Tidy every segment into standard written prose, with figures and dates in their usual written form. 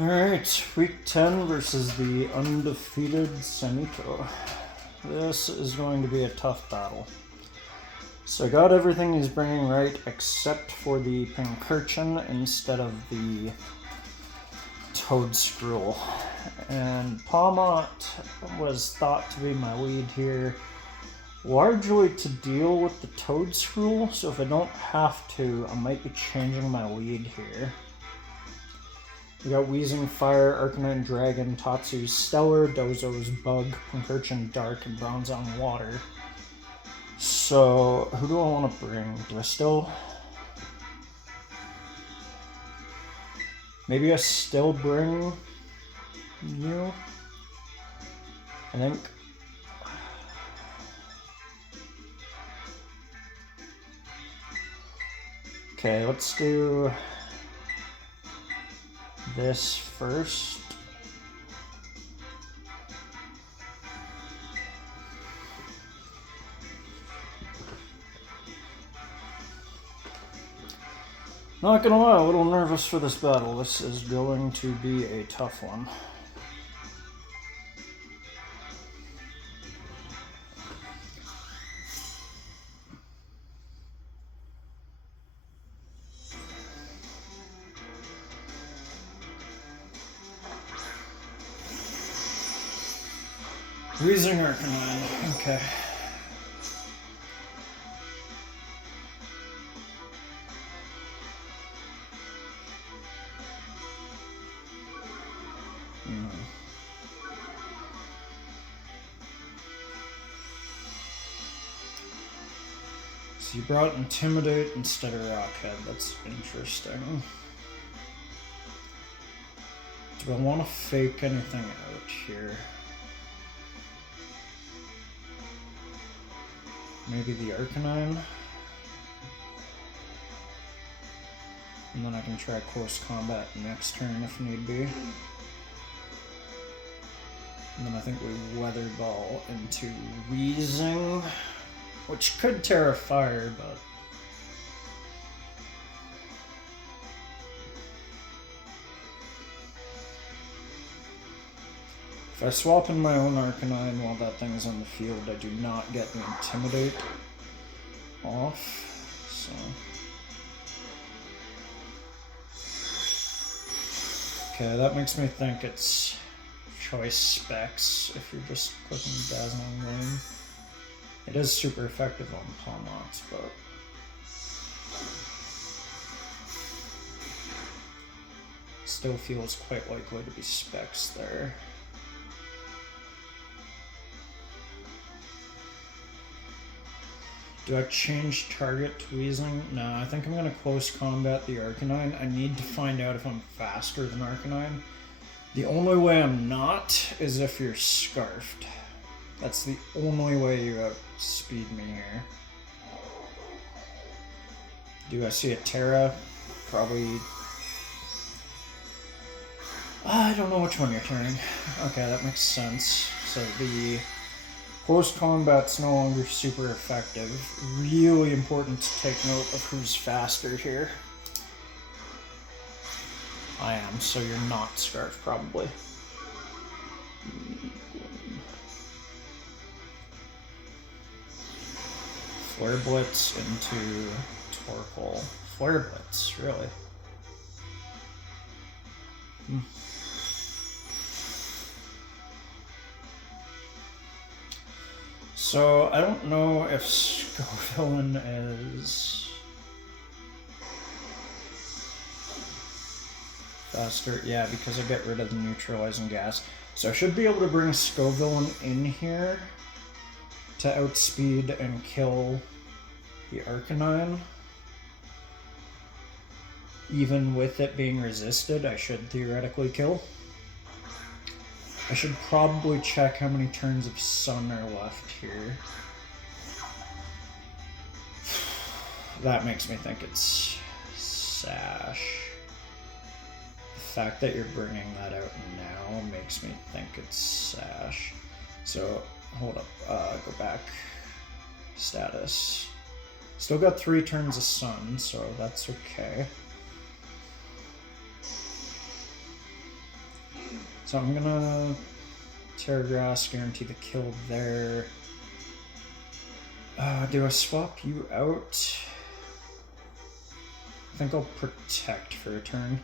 Alright, week 10 versus the undefeated Sanaito. This is going to be a tough battle. So I got everything he's bringing right except for the Pincurchin instead of the Toad Scroll. And Pawmot was thought to be my lead here, largely to deal with the Toad Scroll, so if I don't have to, I might be changing my lead here. We got Wheezing Fire, Arcanine Dragon, Tatsu's Stellar, Dozo's Bug, Pincurchin Dark, and Bronzong Water. So, who do I want to bring? Do I still... Maybe I still bring you? I think... Okay, let's do this first. Not gonna lie, a little nervous for this battle. This is going to be a tough one. Wheezing Arcanine, okay. So you brought Intimidate instead of Rockhead, that's interesting. Do I want to fake anything out here? Maybe the Arcanine? And then I can try close combat next turn if need be. And then I think we Weather Ball into Wheezing, which could tear a fire, but... If I swap in my own Arcanine while that thing's on the field, I do not get the Intimidate off, so... Okay, that makes me think it's Choice Specs if you're just clicking Dazzling Gleam. It is super effective on Pawmots, but... Still feels quite likely to be Specs there. Do I change target to Wheezing? No, I think I'm going to close combat the Arcanine. I need to find out if I'm faster than Arcanine. The only way I'm not is if you're Scarfed. That's the only way you outspeed me here. Do I see a Terra? Probably... I don't know which one you're turning. Okay, that makes sense. So the... Close combat's no longer super effective. Really important to take note of who's faster here. I am, so you're not Scarf, probably. Flare Blitz into Torkoal. Flare Blitz, really? So, I don't know if Scovillain is faster. Yeah, because I get rid of the neutralizing gas. So I should be able to bring Scovillain in here to outspeed and kill the Arcanine. Even with it being resisted, I should theoretically kill. I should probably check how many turns of Sun are left here. That makes me think it's Sash. The fact that you're bringing that out now makes me think it's Sash. So, hold up, go back. Status. Still got 3 turns of Sun, so that's okay. So I'm gonna Terra Grass, guarantee the kill there. Do I swap you out? I think I'll protect for a turn.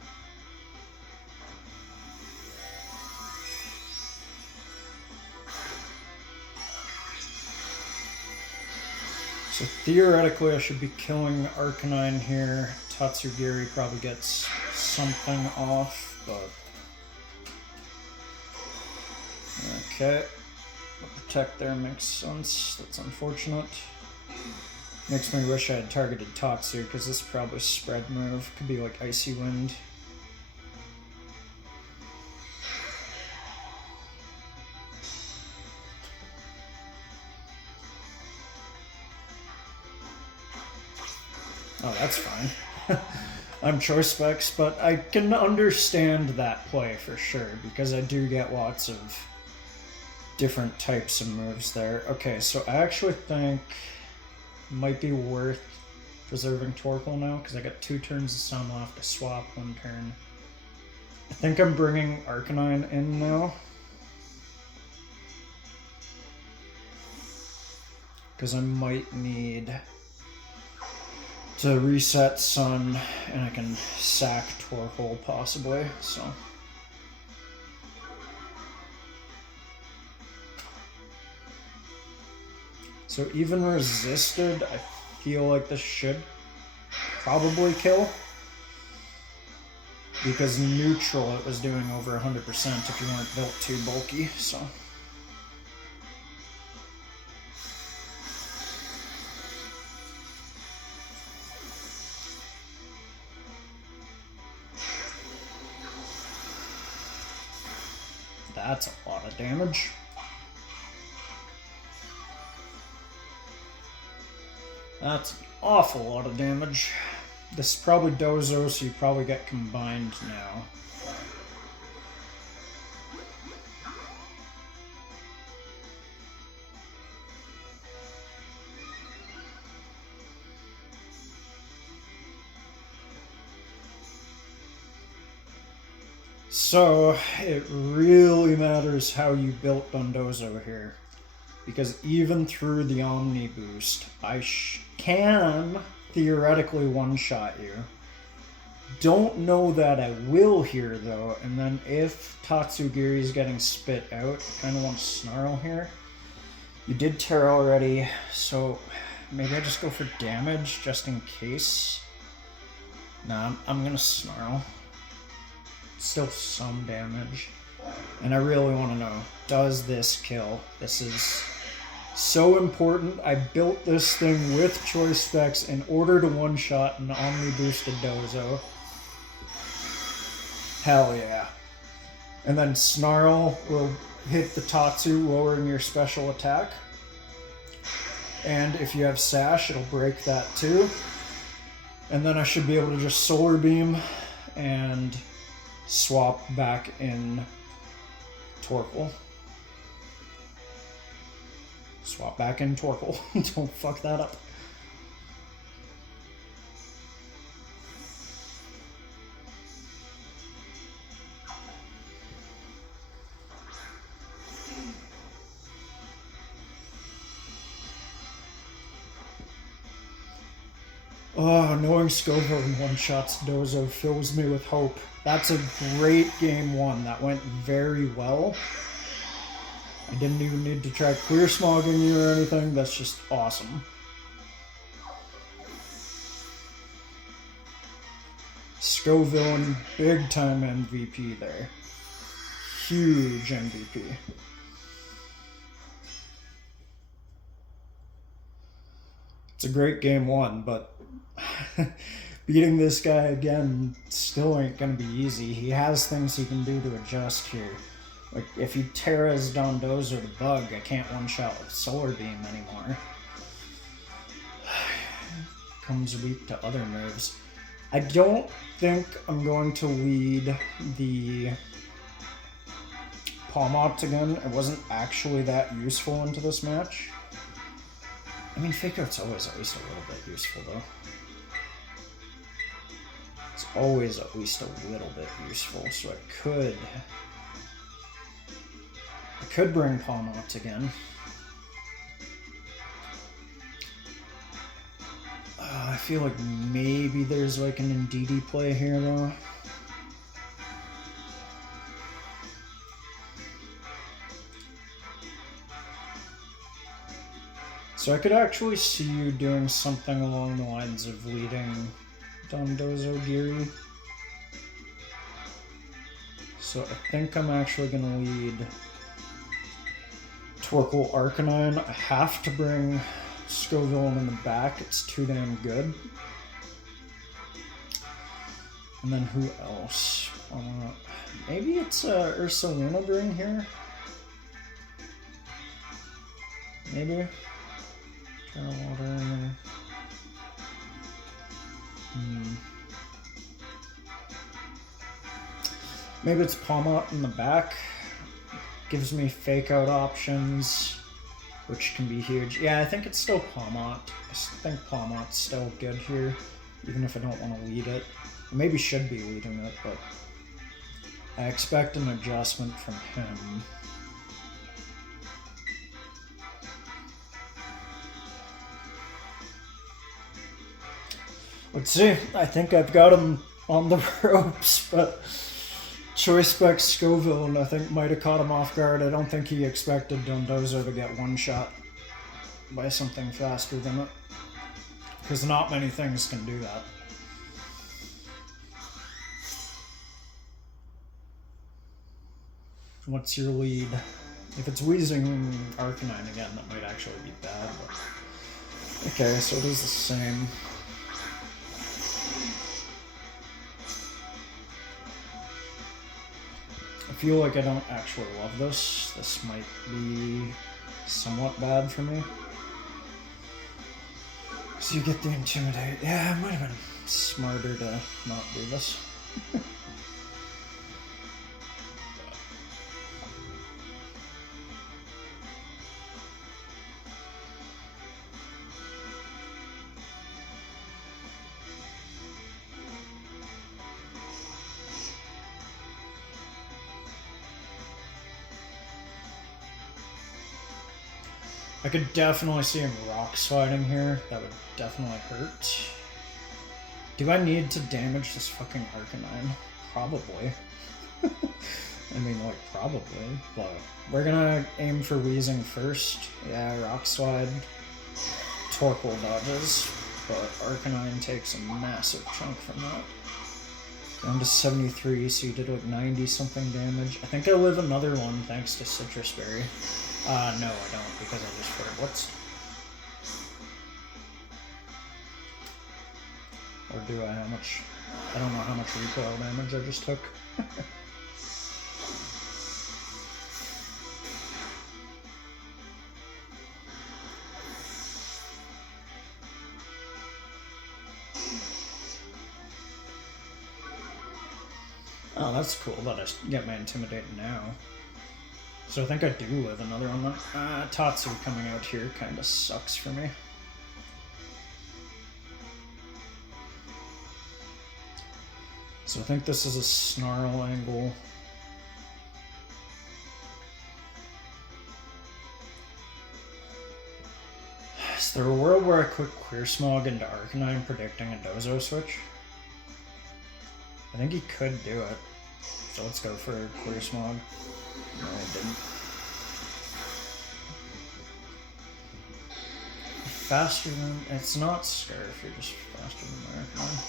So theoretically I should be killing Arcanine here. Tatsugiri probably gets something off, but... Okay. Protect there makes sense. That's unfortunate. Makes me wish I had targeted Tatsu, because this is probably a spread move. Could be like Icy Wind. Oh, that's fine. I'm choice specs, but I can understand that play for sure, because I do get lots of different types of moves there. Okay, so I actually think it might be worth preserving Torkoal now, because I got 2 turns of Sun left to swap 1 turn. I think I'm bringing Arcanine in now, because I might need to reset Sun, and I can sack Torkoal possibly, so... So even resisted, I feel like this should probably kill. Because neutral it was doing over 100% if you weren't built too bulky, so... That's a lot of damage. That's an awful lot of damage. This is probably Dozo, so you probably get combined now. So, it really matters how you built Dondozo here. Because even through the Omni boost, I can theoretically one-shot you. Don't know that I will here, though, and then if Tatsugiri is getting spit out, I kind of want to Snarl here. You did Terra already, so maybe I just go for damage, just in case. Nah, I'm gonna Snarl. Still some damage. And I really want to know, does this kill? This is so important. I built this thing with choice specs in order to one-shot an Omni-boosted Dozo. Hell yeah. And then Snarl will hit the Tatsu, lowering your special attack. And if you have Sash, it'll break that too. And then I should be able to just Solar Beam and swap back in Torkoal. Swap back in Torkoal. Don't fuck that up. Oh, knowing Scoville in one-shots Dozo fills me with hope. That's a great game 1. That went very well. I didn't even need to try clear smogging you or anything. That's just awesome. Scoville, big time MVP there. Huge MVP. It's a great game 1, but beating this guy again still ain't gonna be easy. He has things he can do to adjust here. Like, if he Terra's Dondozo to Bug, I can't one-shot with Solar Beam anymore. Comes weak to other moves. I don't think I'm going to lead the Palmops again. It wasn't actually that useful into this match. I mean, Fake Out's always at least a little bit useful, though. It's always at least a little bit useful, so I could could bring Palmot again. I feel like maybe there's like an Ndidi play here though. So I could actually see you doing something along the lines of leading Dondozo Giri. So I think I'm actually going to lead Torkoal Arcanine. I have to bring Scoville in the back. It's too damn good. And then who else? Maybe it's Ursaluna Bring here? Maybe? Water. Maybe it's Palmot in the back. Gives me fake out options, which can be huge. Yeah, I think it's still Palmot. I think Palmot's still good here, even if I don't want to lead it. I maybe should be leading it, but I expect an adjustment from him. Let's see. I think I've got him on the ropes, but Choice Spec Scoville, I think, might have caught him off guard. I don't think he expected Dondozo to get one shot by something faster than it, because not many things can do that. What's your lead? If it's Wheezing Arcanine again, that might actually be bad. But... okay, so it is the same. I feel like I don't actually love this. This might be somewhat bad for me. So you get the Intimidate. Yeah, it might have been smarter to not do this. I could definitely see him rock sliding here. That would definitely hurt. Do I need to damage this fucking Arcanine? Probably. I mean, like, probably. But we're gonna aim for Wheezing first. Yeah, rock slide. Torkoal dodges. But Arcanine takes a massive chunk from that. Down to 73, so you did like 90 something damage. I think I live another one thanks to Citrus Berry. No, I don't, because I just put it. What's... or do I? How much? I don't know how much recoil damage I just took. Oh, that's cool that I get my Intimidate now. So I think I do live another one. Tatsu coming out here kind of sucks for me. So I think this is a Snarl angle. Is there a world where I quick Clear Smog into Arcanine predicting a Dozo switch? I think he could do it. So let's go for Clear Smog. No, I didn't. Faster than... it's not Scarf, you're just faster than Arcanine.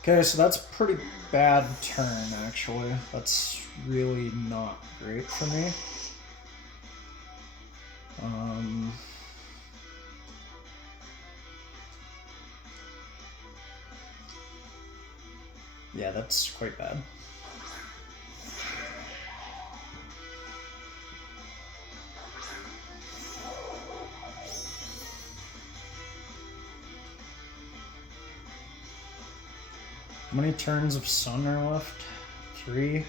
Okay, so that's a pretty bad turn, actually. That's really not great for me. Yeah, that's quite bad. How many turns of Sun are left? 3.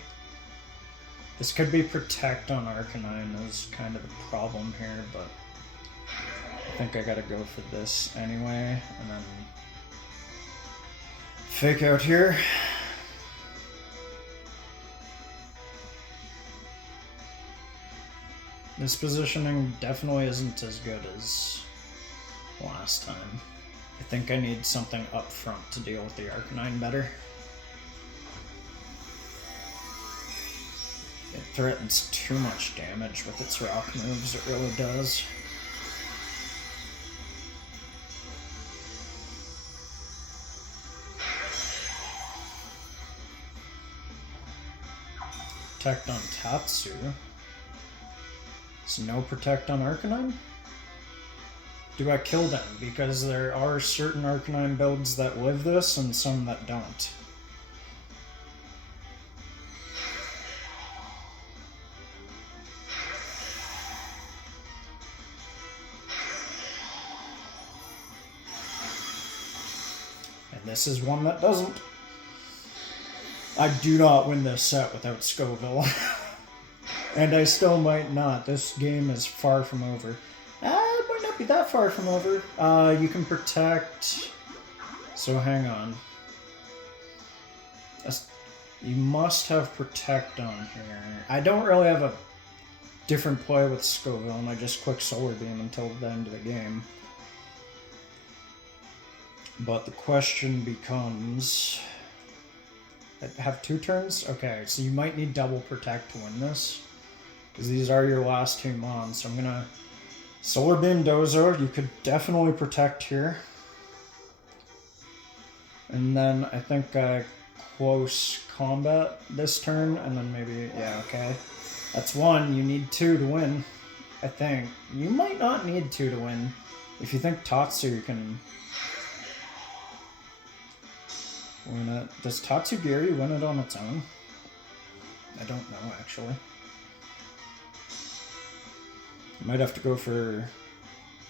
This could be Protect on Arcanine is kind of the problem here, but I think I gotta go for this anyway, and then Fake Out here. His positioning definitely isn't as good as last time. I think I need something up front to deal with the Arcanine better. It threatens too much damage with its rock moves, it really does. Protect on Tatsu. So no protect on Arcanine? Do I kill them? Because there are certain Arcanine builds that live this and some that don't. And this is one that doesn't. I do not win this set without Scoville. And I still might not. This game is far from over. It might not be that far from over. You can protect... So hang on. You must have protect on here. I don't really have a different play with Scoville, and I just quick Solar Beam until the end of the game. But the question becomes... I have 2 turns? Okay, so you might need double protect to win this. Because these are your last 2 mons. So I'm going to Solar Beam Dozo. You could definitely protect here. And then I think close combat this turn. And then maybe, yeah, okay. That's 1. You need 2 to win, I think. You might not need 2 to win. If you think Tatsu can win it. Does Tatsugiri win it on its own? I don't know, actually. Might have to go for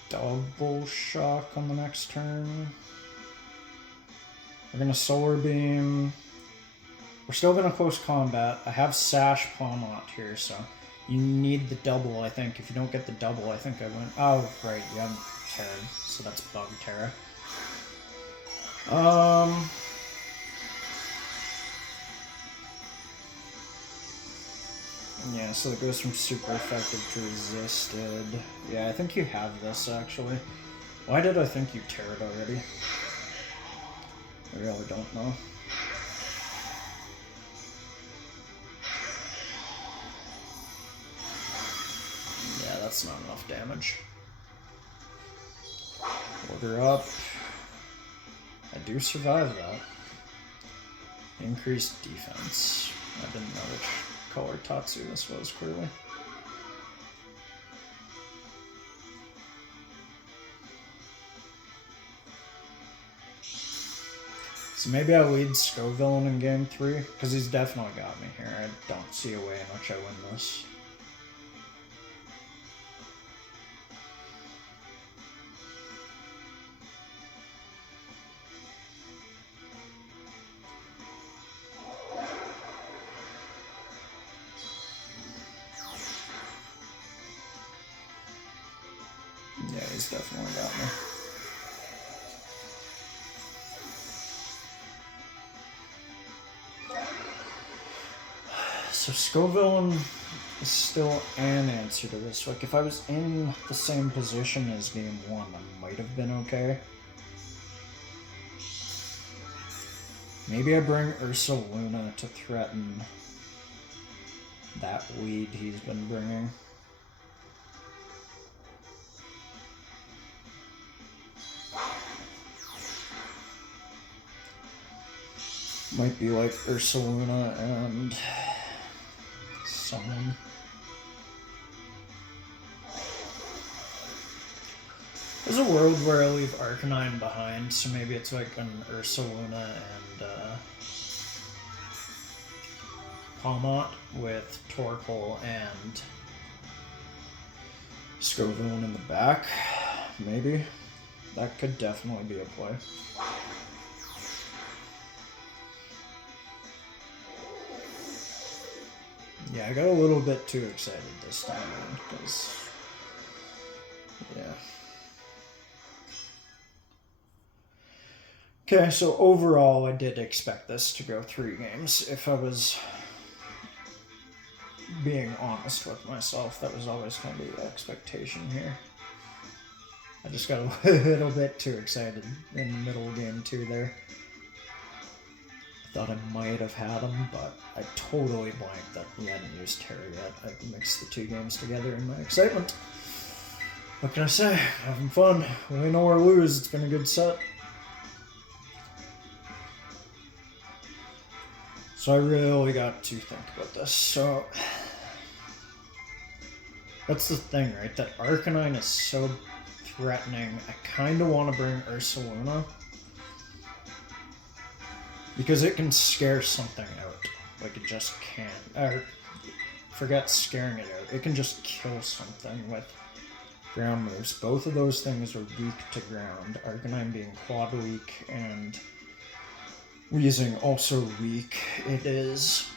double shock on the next turn. We're gonna Solar Beam. We're still gonna close combat. I have Sash Palmot here, so you need the double, I think. If you don't get the double, I think I win. Oh, right, you have Terra, so that's Bug Terra. Yeah, so it goes from super effective to resisted. Yeah, I think you have this, actually. Why did I think you tear it already? I really don't know. Yeah, that's not enough damage. Order up. I do survive that. Increased defense. I didn't know which color Tatsu this was, clearly. So maybe I lead Scoville in game 3, because he's definitely got me here. I don't see a way in which I win this. Yeah, he's definitely got me. So Scoville is still an answer to this. Like, if I was in the same position as game 1, I might have been okay. Maybe I bring Ursaluna to threaten that lead he's been bringing. Might be like Ursaluna and someone. There's a world where I leave Arcanine behind, so maybe it's like an Ursaluna and Palmot with Torkoal and Scoville in the back. Maybe. That could definitely be a play. Yeah, I got a little bit too excited this time around, because, yeah. Okay, so overall, I did expect this to go 3 games. If I was being honest with myself. That was always kind of the expectation here. I just got a little bit too excited in the middle of game 2 there. I thought I might have had him, but I totally blanked that he hadn't used Terror yet. I mixed the 2 games together in my excitement. What can I say? Having fun. Win or lose, it's been a good set. So I really got to think about this. So that's the thing, right? That Arcanine is so threatening. I kind of want to bring Ursaluna because it can scare something out. Like, it just can. Or, forget scaring it out. It can just kill something with ground moves. Both of those things are weak to ground. Arcanine being quad weak and Weezing also weak. It is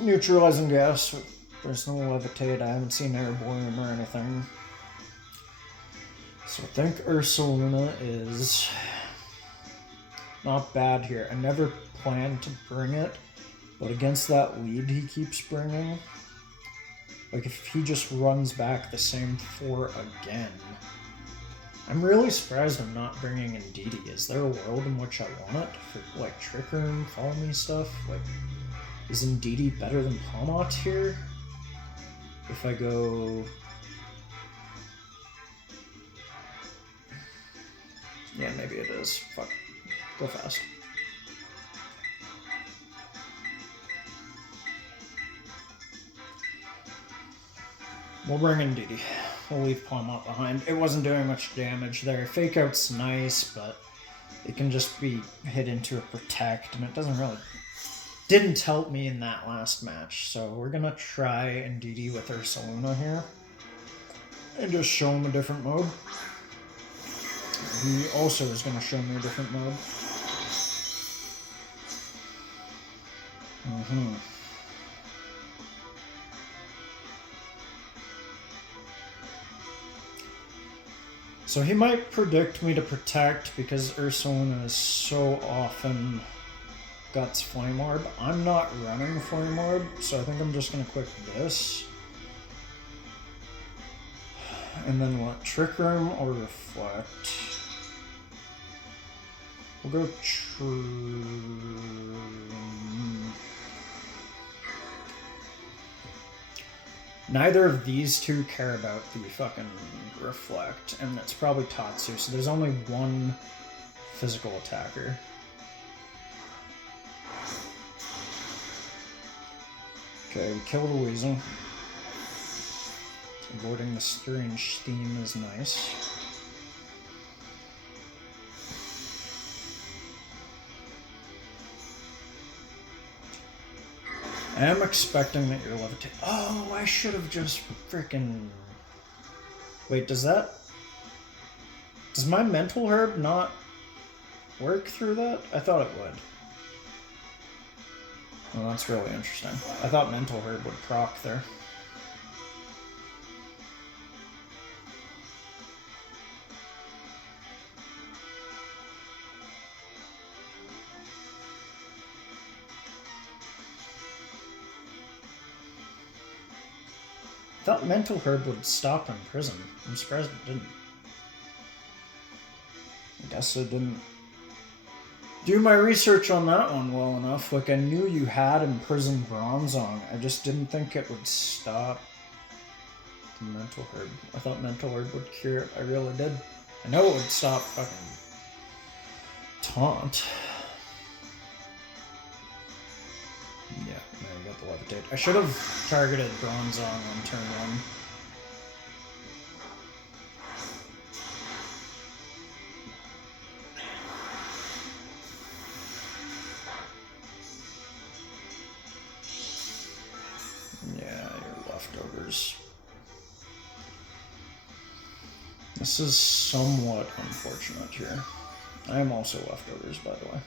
neutralizing gas. There's no levitate. I haven't seen airborne or anything. So I think Ursaluna is not bad here. I never planned to bring it, but against that lead he keeps bringing, like if he just runs back the same 4 again, I'm really surprised I'm not bringing Indeedee. Is there a world in which I want it for like Trick Room, Follow Me stuff? Like, is Indeedee better than Palmot here? If I go... Yeah, maybe it is. Fuck. Go fast. We'll bring in Indeedee. We'll leave Palmot behind. It wasn't doing much damage there. Fake Out's nice, but it can just be hit into a Protect, and it doesn't really... Didn't help me in that last match, so we're gonna try Indeedee with Ursaluna here. And just show him a different mode. He also is gonna show me a different mode. So he might predict me to Protect because Ursaluna is so often Guts Flame Orb. I'm not running Flame Orb, so I think I'm just going to quick this. And then what? Trick Room or Reflect? We'll go Neither of these two care about the fucking Reflect, and that's probably Tatsu, so there's only one physical attacker. Okay, we kill the Weasel. Avoiding the strange steam is nice. I am expecting that you're levitating. Oh, I should have just freaking... Wait, does my Mental Herb not work through that? I thought it would. Well, that's really interesting. I thought Mental Herb would proc there. I thought Mental Herb would stop in prison. I'm surprised it didn't. I guess it didn't do my research on that one well enough. Like, I knew you had Imprisoned Bronzong. I just didn't think it would stop the Mental Herb. I thought Mental Herb would cure it. I really did. I know it would stop fucking Taunt. Yeah, there you got the Levitate. I should have targeted Bronzong on turn 1. This is somewhat unfortunate here. I am also leftovers, by the way.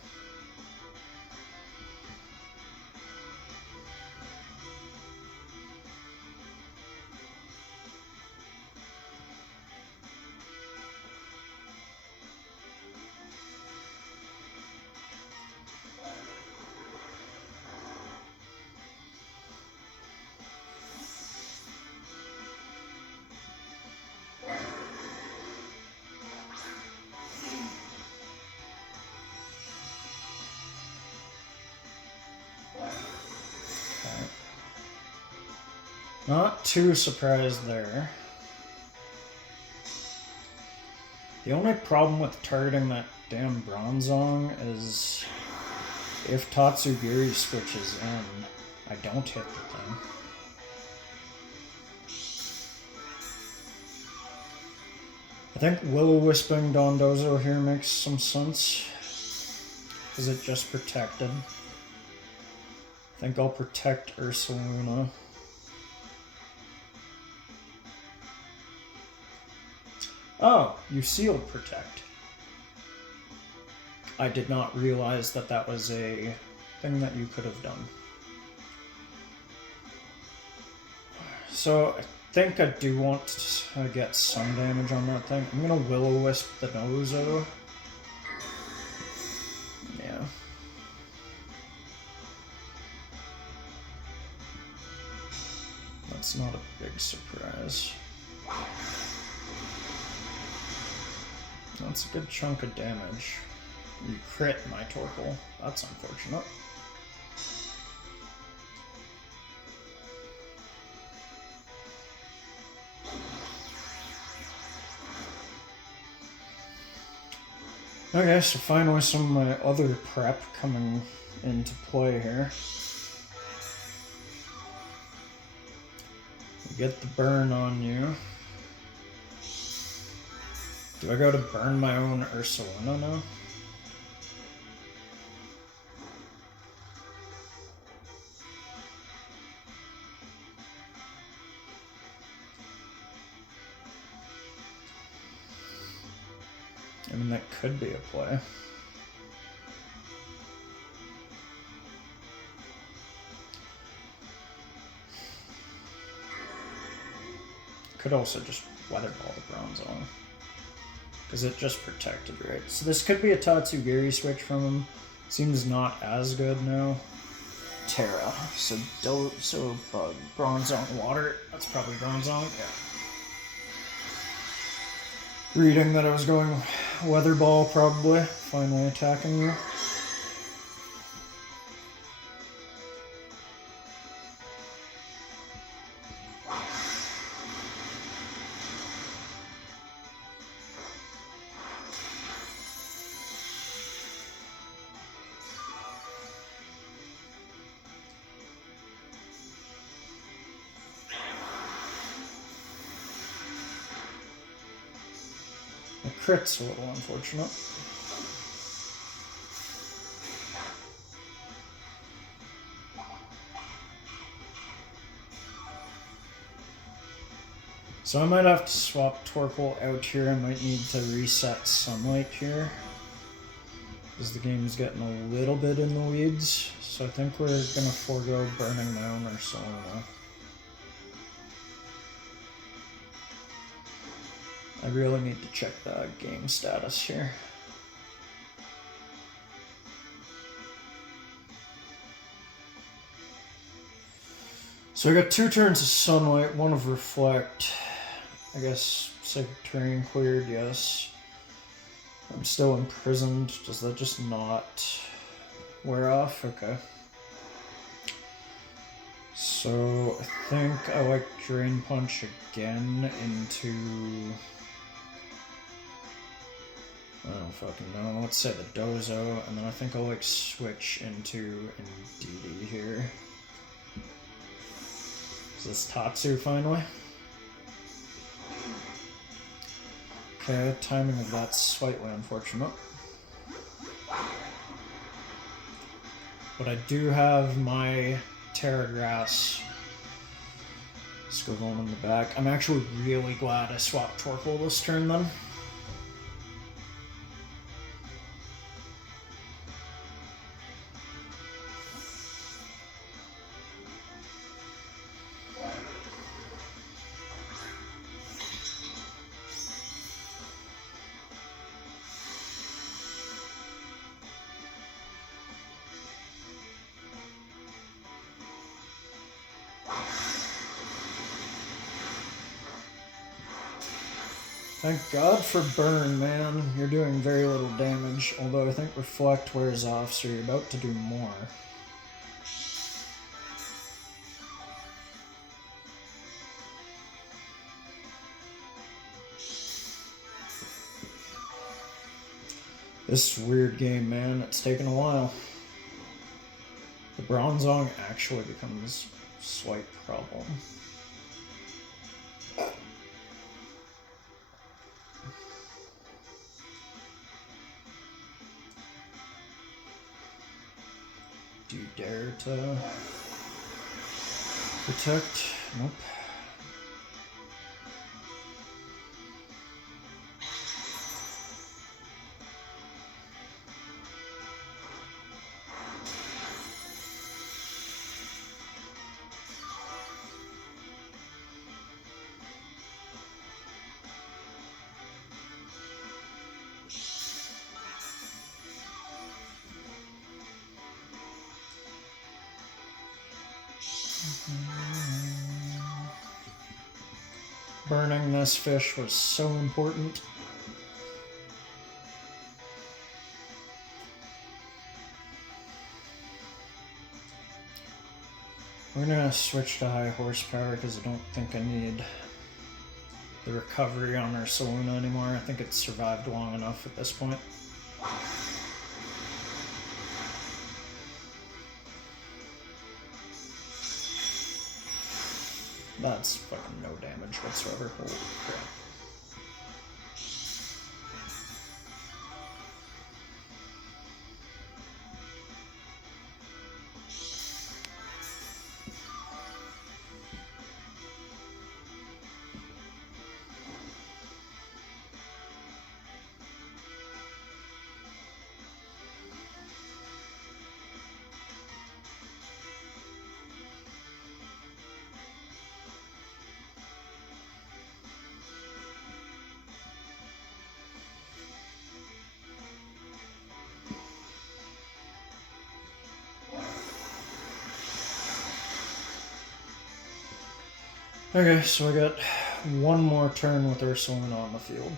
Not too surprised there. The only problem with targeting that damn Bronzong is if Tatsugiri switches in, I don't hit the thing. I think Will-O-Wisping Dondozo here makes some sense. Is it just protected? I think I'll protect Ursaluna. Oh, you sealed protect. I did not realize that that was a thing that you could have done. So I think I do want to get some damage on that thing. I'm gonna Will-O-Wisp the Nozo. Yeah. That's not a big surprise. That's a good chunk of damage. You crit my Torkoal. That's unfortunate. Okay, so finally some of my other prep coming into play here. Get the burn on you. Do I go to burn my own Ursaluna now? I mean, that could be a play. Could also just Weather Ball the Bronzong. Because it just protected, right? So this could be a Tatsugiri switch from him. Seems not as good now. Terra. So Bronzong Water. That's probably Bronzong, yeah. Reading that I was going Weather Ball, probably. Finally attacking you. The crit's a little unfortunate. So I might have to swap Torkoal out here. I might need to reset Sunlight here, because the game's getting a little bit in the weeds. So I think we're going to forego burning my own Ursaluna. I really need to check the game status here. So I got 2 turns of Sunlight, 1 of Reflect. I guess Sacred Terrain cleared, yes. I'm still imprisoned. Does that just not wear off? Okay. So I think I like Drain Punch again into... I don't fucking know. Let's say the Dozo, and then I think I'll like switch into Indeedee here. Is this Tatsu finally? Okay, the timing of that's slightly unfortunate. But I do have my Terra Grass Scribbling in the back. I'm actually really glad I swapped Torkoal this turn then. Thank God for burn, man. You're doing very little damage, although I think Reflect wears off, so you're about to do more. This weird game, man. It's taken a while. The Bronzong actually becomes a slight problem. Do you dare to protect? Nope. Burning this fish was so important. We're gonna switch to high horsepower because I don't think I need the recovery on our Saluna anymore. I think it's survived long enough at this point. That's fucking no damage whatsoever. Holy crap. Okay, so I got one more turn with Ursulina on the field.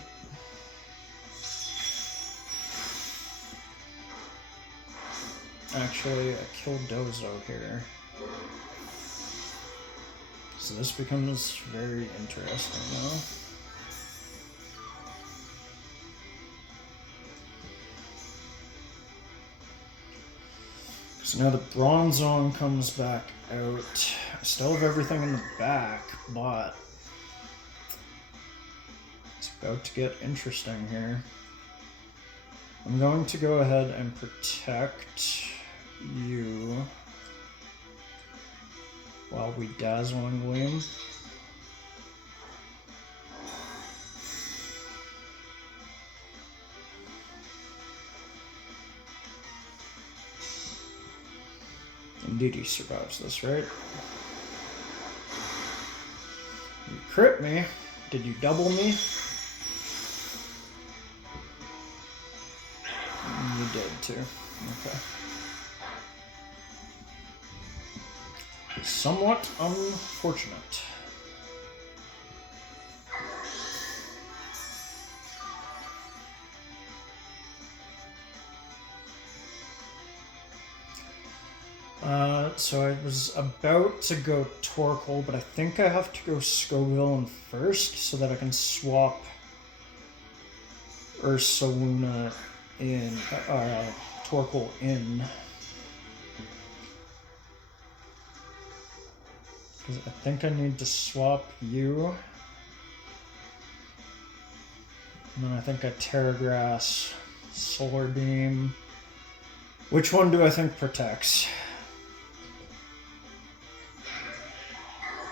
Actually, I killed Dozo here. So this becomes very interesting now. So now the Bronzong comes back out. I still have everything in the back, but it's about to get interesting here. I'm going to go ahead and protect you while we Dazzle and Gleam. Indeed, he survives this, right? You crit me. Did you double me? You did too. Okay. Somewhat unfortunate. So I was about to go Torkoal, but I think I have to go Scoville first so that I can swap Ursaluna in, Torkoal in. Because I think I need to swap you. And then I think I Terra Grass, Solar Beam. Which one do I think protects?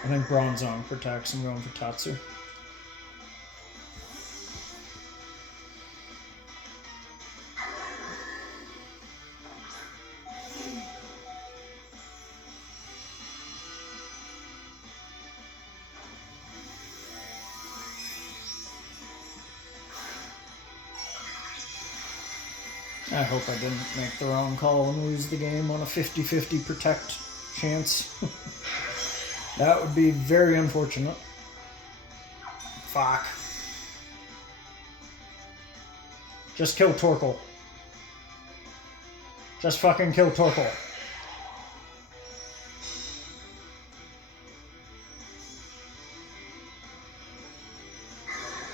I think Bronzong protects. I'm going for Tatsu. I hope I didn't make the wrong call and lose the game on a 50-50 protect chance. That would be very unfortunate. Fuck. Just kill Torkoal. Just fucking kill Torkoal.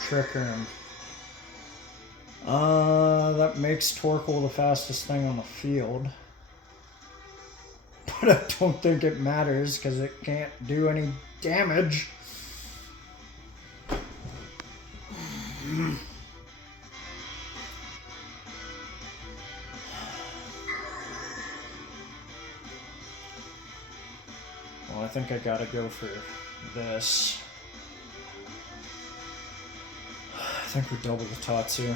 Trick him. That makes Torkoal the fastest thing on the field. But I don't think it matters because it can't do any damage. Well, I think I gotta go for this. I think we double the Tatsu.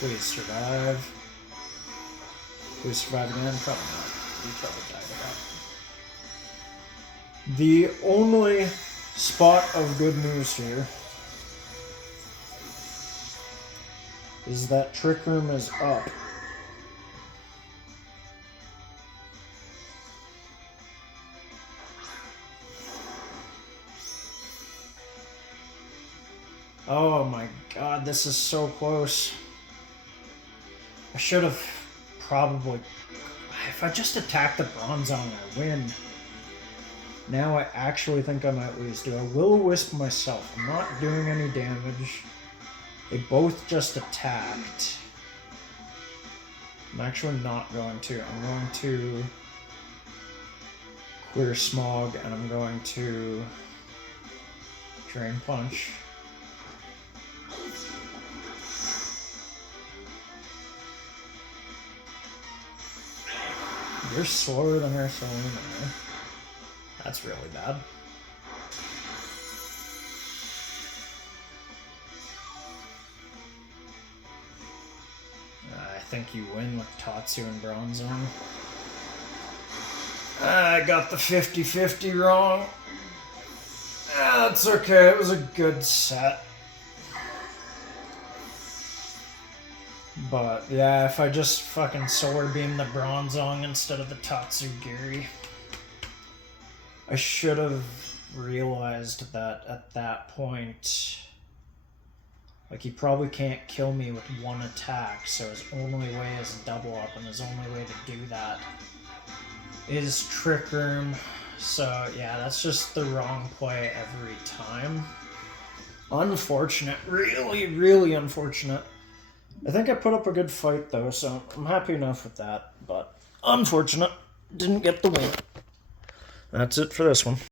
Please survive. Please survive again? Probably not. We probably died of that. The only spot of good news here is that Trick Room is up. Oh my god, this is so close. I should have probably... If I just attack the Bronzong, I win. Now I actually think I might lose. Do I Will-O-Wisp myself? I'm not doing any damage. They both just attacked. I'm actually not going to. I'm going to Clear Smog, and I'm going to Drain Punch. You're slower than Ursaluna. That's really bad. I think you win with Tatsu and Bronzong. I got the 50-50 wrong. That's okay, it was a good set. But yeah, if I just fucking Solar Beam the Bronzong instead of the Tatsugiri, I should have realized that at that point, like, he probably can't kill me with one attack, so his only way is double up, and his only way to do that is Trick Room. So yeah, that's just the wrong play every time. Unfortunate, really, really unfortunate. I think I put up a good fight though, so I'm happy enough with that, but unfortunate, didn't get the win. That's it for this one.